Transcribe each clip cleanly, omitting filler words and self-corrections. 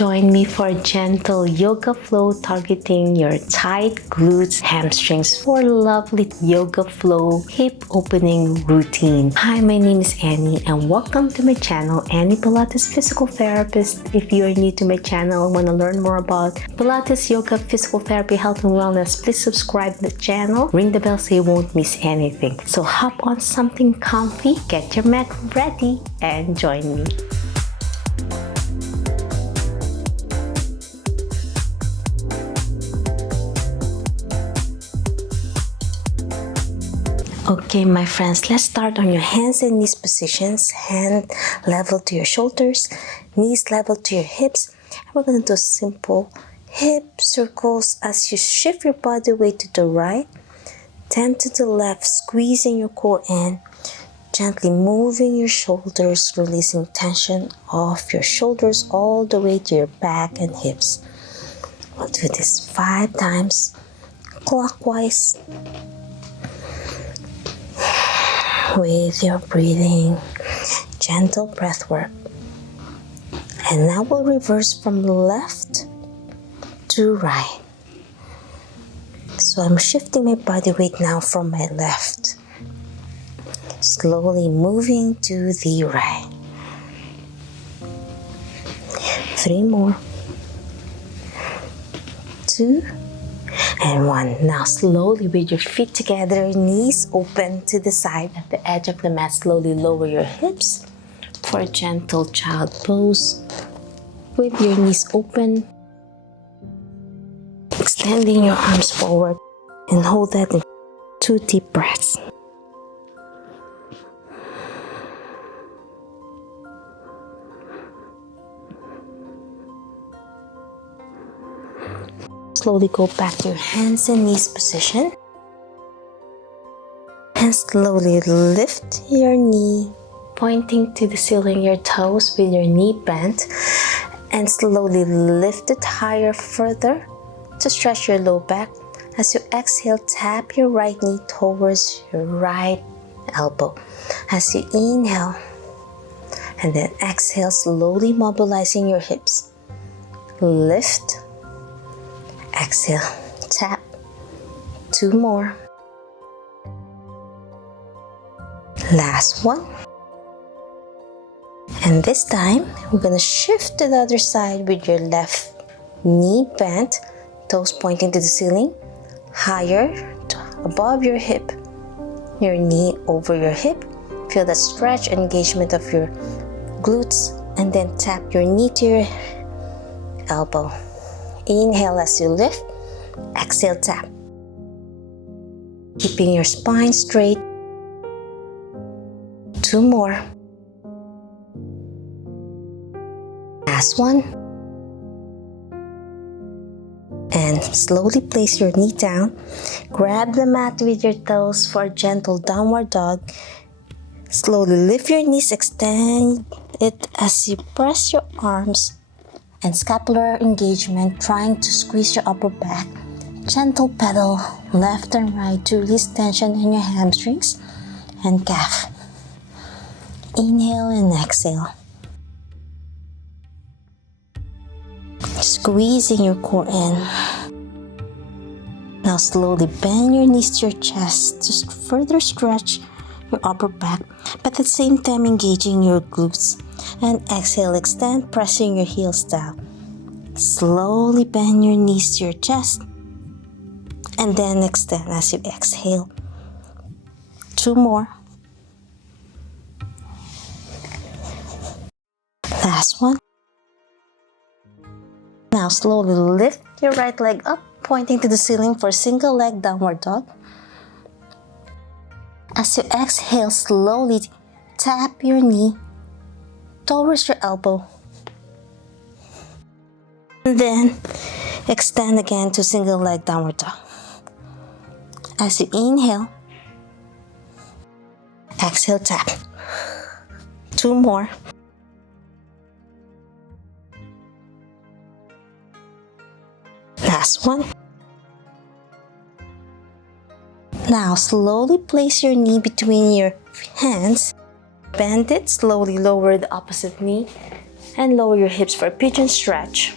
Join me for a gentle yoga flow targeting your tight glutes, hamstrings for lovely yoga flow hip opening routine. Hi, my name is Annie and welcome to my channel, Annie Pilates Physical Therapist. If you are new to my channel and want to learn more about Pilates, yoga, physical therapy, health and wellness, please subscribe to the channel, ring the bell so you won't miss anything. So hop on something comfy, get your mat ready and join me. Okay, my friends, let's start on your hands and knees positions. Hand level to your shoulders, knees level to your hips. And we're going to do simple hip circles as you shift your body weight to the right, then to the left, squeezing your core in, gently moving your shoulders, releasing tension off your shoulders all the way to your back and hips. We'll do this 5 times clockwise. With your breathing, gentle breath work. And now we'll reverse from left to right. So I'm shifting my body weight now from my left, slowly moving to the right. 3 more. 2 and 1. Now slowly with your feet together, knees open to the side at the edge of the mat. Slowly lower your hips for a gentle child pose with your knees open. Extending your arms forward and hold that in 2 deep breaths. Slowly go back to your hands and knees position. And slowly lift your knee, pointing to the ceiling, your toes with your knee bent. And slowly lift it higher further to stretch your low back. As you exhale, tap your right knee towards your right elbow. As you inhale, and then exhale, slowly mobilizing your hips. Lift. Exhale, tap. 2 more. Last one. And this time, we're going to shift to the other side with your left knee bent, toes pointing to the ceiling, higher above your hip, your knee over your hip. Feel the stretch and engagement of your glutes, and then tap your knee to your elbow. Inhale as you lift, exhale, tap. Keeping your spine straight. 2 more. Last one. And slowly place your knee down. Grab the mat with your toes for a gentle downward dog. Slowly lift your knees, extend it as you press your arms and scapular engagement, trying to squeeze your upper back. Gentle pedal left and right to release tension in your hamstrings and calf. Inhale and exhale. Squeezing your core in. Now slowly bend your knees to your chest to further stretch your upper back, but at the same time engaging your glutes. And exhale, extend, pressing your heels down. Slowly bend your knees to your chest. And then extend as you exhale. 2 more. Last one. Now slowly lift your right leg up, pointing to the ceiling for single leg downward dog. As you exhale, slowly tap your knee towards your elbow. And then extend again to single leg downward dog. As you inhale, exhale, tap. 2 more. Last one. Now slowly place your knee between your hands. Bend it, slowly lower the opposite knee and lower your hips for a pigeon stretch.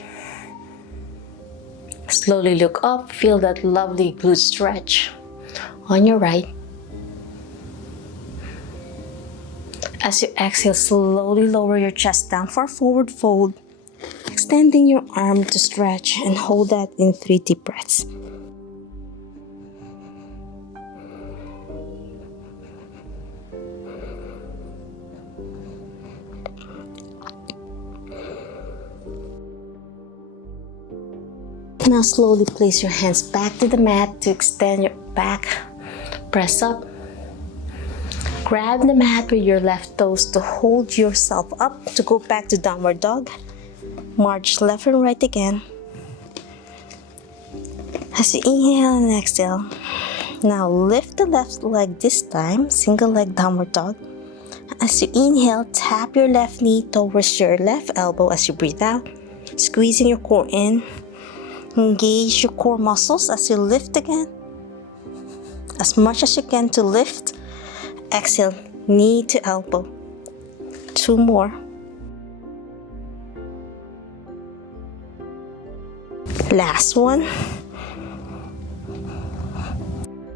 Slowly look up, feel that lovely glute stretch on your right. As you exhale, slowly lower your chest down for a forward fold, extending your arm to stretch, and hold that in 3 deep breaths. Now slowly place your hands back to the mat to extend your back. Press up. Grab the mat with your left toes to hold yourself up to go back to downward dog. March left and right again. As you inhale and exhale, now lift the left leg this time, single leg downward dog. As you inhale, tap your left knee towards your left elbow as you breathe out, squeezing your core in. Engage your core muscles as you lift again. As much as you can to lift. Exhale, knee to elbow. 2 more. Last one.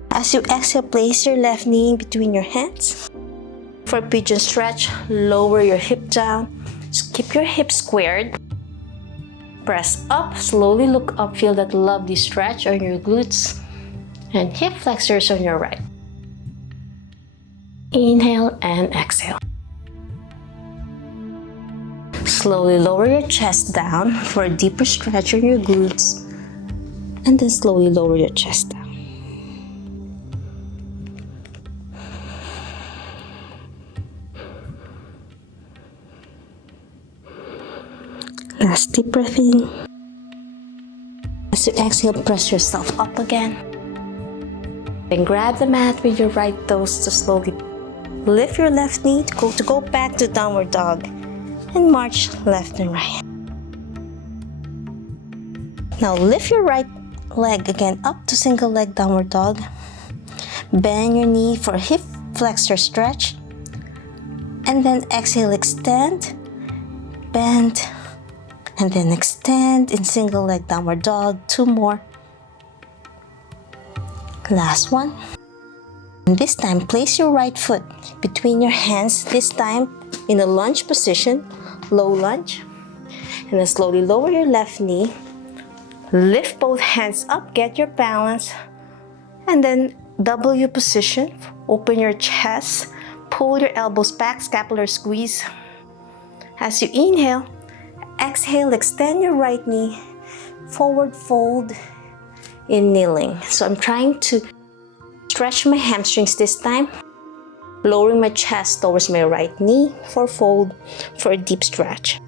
As you exhale, place your left knee between your hands. For a pigeon stretch, lower your hip down. Just keep your hips squared. Press up, slowly look up, feel that lovely stretch on your glutes and hip flexors on your right. Inhale and exhale. Slowly lower your chest down for a deeper stretch on your glutes, and then slowly lower your chest down. Last deep breath in. As you exhale, press yourself up again. Then grab the mat with your right toes to slowly lift your left knee to go back to downward dog and march left and right. Now lift your right leg again up to single leg downward dog. Bend your knee for a hip flexor stretch. And then exhale, extend, bend, and then extend in single leg downward dog. 2 more. Last one. And this time, place your right foot between your hands, this time in a lunge position, low lunge. And then slowly lower your left knee. Lift both hands up, get your balance. And then W position, open your chest, pull your elbows back, scapular squeeze. As you inhale, exhale, extend your right knee, forward fold in kneeling. So I'm trying to stretch my hamstrings this time, lowering my chest towards my right knee for fold for a deep stretch.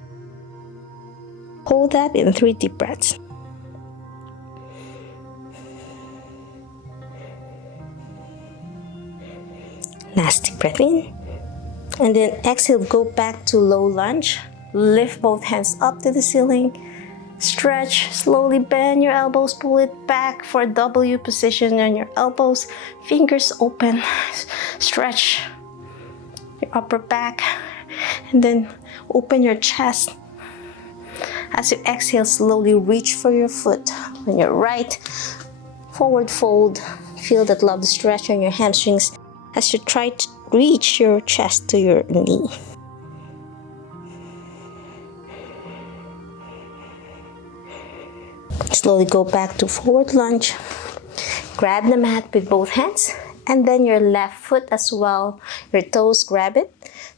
Hold that in 3 deep breaths. Last deep breath in. And then exhale, go back to low lunge. Lift both hands up to the ceiling. Stretch, slowly bend your elbows, pull it back for a W position on your elbows. Fingers open. Stretch your upper back. And then open your chest. As you exhale, slowly reach for your foot on your right. Forward fold. Feel that lovely stretch on your hamstrings as you try to reach your chest to your knee. Slowly go back to forward lunge. Grab the mat with both hands and then your left foot as well. Your toes, grab it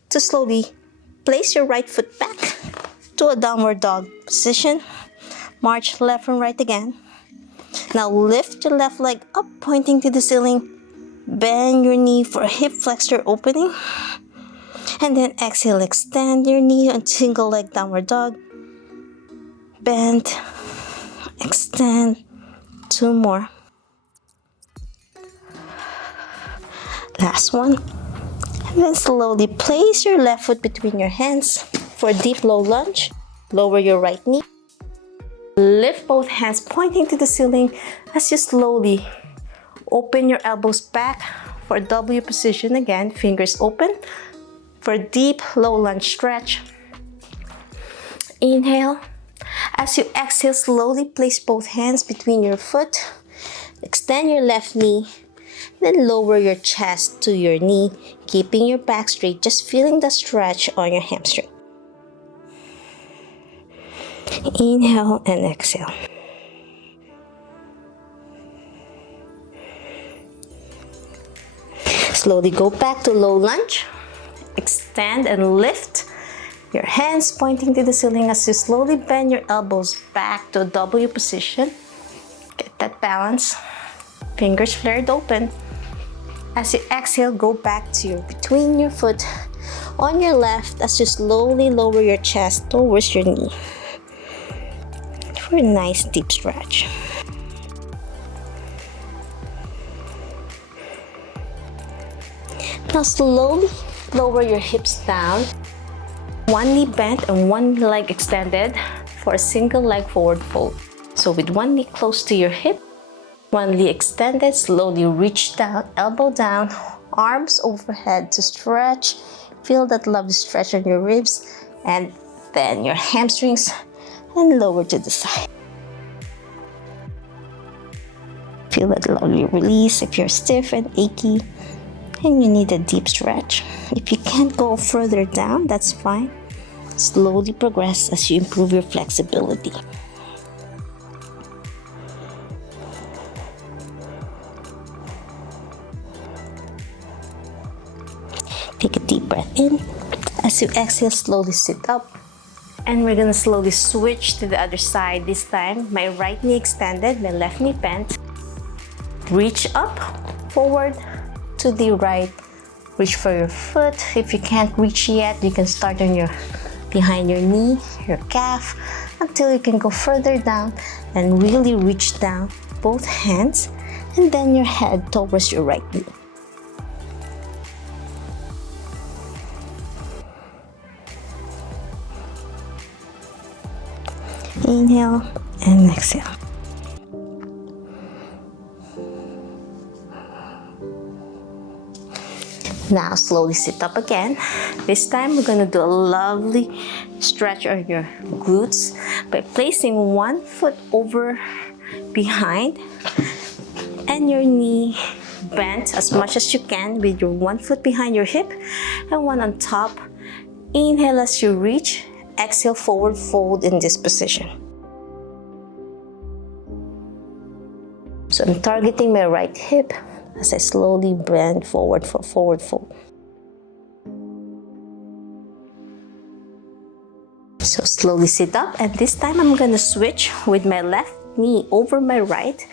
to slowly place your right foot back to a downward dog position. March left and right again. Now lift your left leg up, pointing to the ceiling. Bend your knee for a hip flexor opening. And then exhale, extend your knee on single leg downward dog. Bend, extend. 2 more. Last one. And then slowly place your left foot between your hands for a deep low lunge. Lower your right knee. Lift both hands pointing to the ceiling as you slowly open your elbows back for a W position again. Fingers open for a deep low lunge stretch. Inhale. As you exhale, slowly place both hands between your foot. Extend your left knee. Then lower your chest to your knee, keeping your back straight, just feeling the stretch on your hamstring. Inhale and exhale. Slowly go back to low lunge. Extend and lift. Your hands pointing to the ceiling as you slowly bend your elbows back to a W position. Get that balance. Fingers flared open. As you exhale, go back to between your foot on your left as you slowly lower your chest towards your knee for a nice deep stretch. Now slowly lower your hips down. One knee bent and one leg extended for a single leg forward fold. So with one knee close to your hip, one leg extended, slowly reach down, elbow down, arms overhead to stretch. Feel that lovely stretch on your ribs and then your hamstrings and lower to the side. Feel that lovely release if you're stiff and achy and you need a deep stretch. If you can't go further down, that's fine. Slowly progress as you improve your flexibility. Take a deep breath in. As you exhale, slowly sit up. And we're gonna slowly switch to the other side. This time, my right knee extended, my left knee bent. Reach up, forward to the right. Reach for your foot. If you can't reach yet, you can start on behind your knee, your calf, until you can go further down and really reach down both hands and then your head towards your right knee. Inhale and exhale. Now slowly sit up again. This time we're gonna do a lovely stretch on your glutes by placing one foot over behind and your knee bent as much as you can with your one foot behind your hip and one on top. Inhale as you reach. Exhale, forward fold in this position. So I'm targeting my right hip as I slowly bend forward for forward fold. So slowly sit up, and this time I'm gonna switch with my left knee over my right,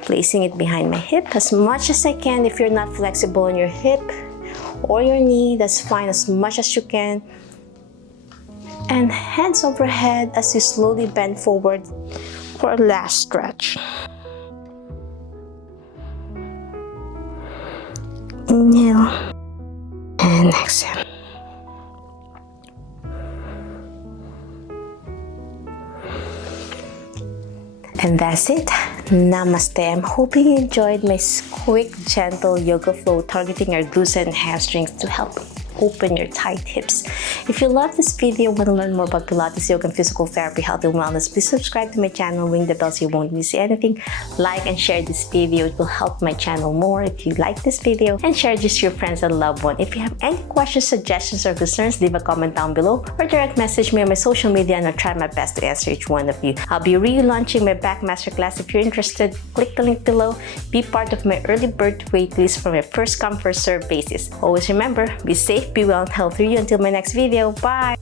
placing it behind my hip as much as I can. If you're not flexible in your hip or your knee, that's fine, as much as you can. And hands overhead as you slowly bend forward for a last stretch. Inhale and exhale. And that's it. Namaste. I'm hoping you enjoyed my quick, gentle yoga flow targeting our glutes and hamstrings to help open your tight hips. If you love this video and want to learn more about Pilates, yoga, and physical therapy, health, and wellness, please subscribe to my channel, ring the bell so you won't miss anything. Like and share this video. It will help my channel more if you like this video, and share this to your friends and loved ones. If you have any questions, suggestions, or concerns, leave a comment down below or direct message me on my social media and I'll try my best to answer each one of you. I'll be relaunching my back masterclass. If you're interested, click the link below. Be part of my early bird waitlist for my first come, first serve basis. Always remember, be safe, be well, and healthy. Until my next video. Bye!